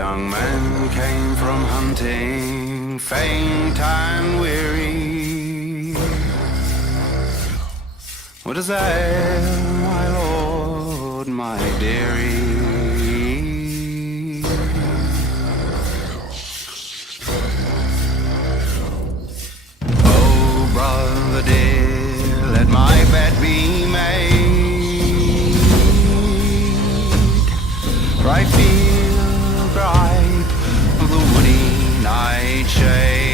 young men came from hunting, faint and weary. What is that, my lord, my dearie? Oh, brother dear, let my bed be made. Right feel bright of the woody nightshade.